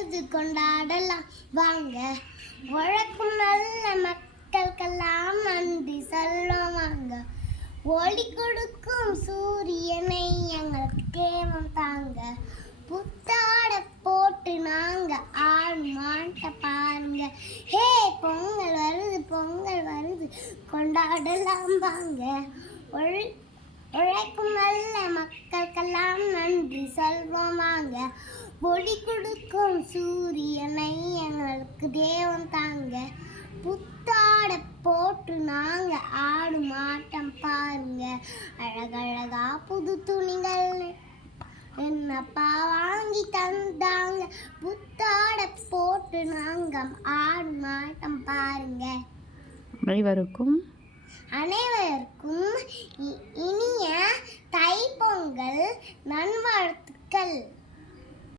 வருது கொண்டாடலாம் வாங்க. உழைக்கும் நல்ல மக்களுக்கெல்லாம் நன்றி சொல்லுவோம் வாங்க. ஒளி கொடுக்கும் சூரியனை எங்களுக்கு தேவம் தாங்க. புத்தாட போட்டு நாங்க ஆழ்மாட்ட பாருங்க. ஹே பொங்கல் வருது கொண்டாடலாம் வாங்க. உழைக்கும் நல்ல மக்களுக்கெல்லாம் நன்றி சொல்வோம் வாங்க. ஒளி கொடுக்கும் சூரியனை எங்களுக்கு தேவம் தாங்க. புத்தாட போட்டு நாங்க ஆடும் ஆட்டம் பாருங்க. அழகழகா புது துணிகள் என்னப்பா வாங்கி தந்தாங்க. புத்தாட போட்டு நாங்க ஆடும் ஆட்டம் பாருங்க. அனைவருக்கும் இனிய தைப்பொங்கல் நல்வாழ்த்துக்கள்.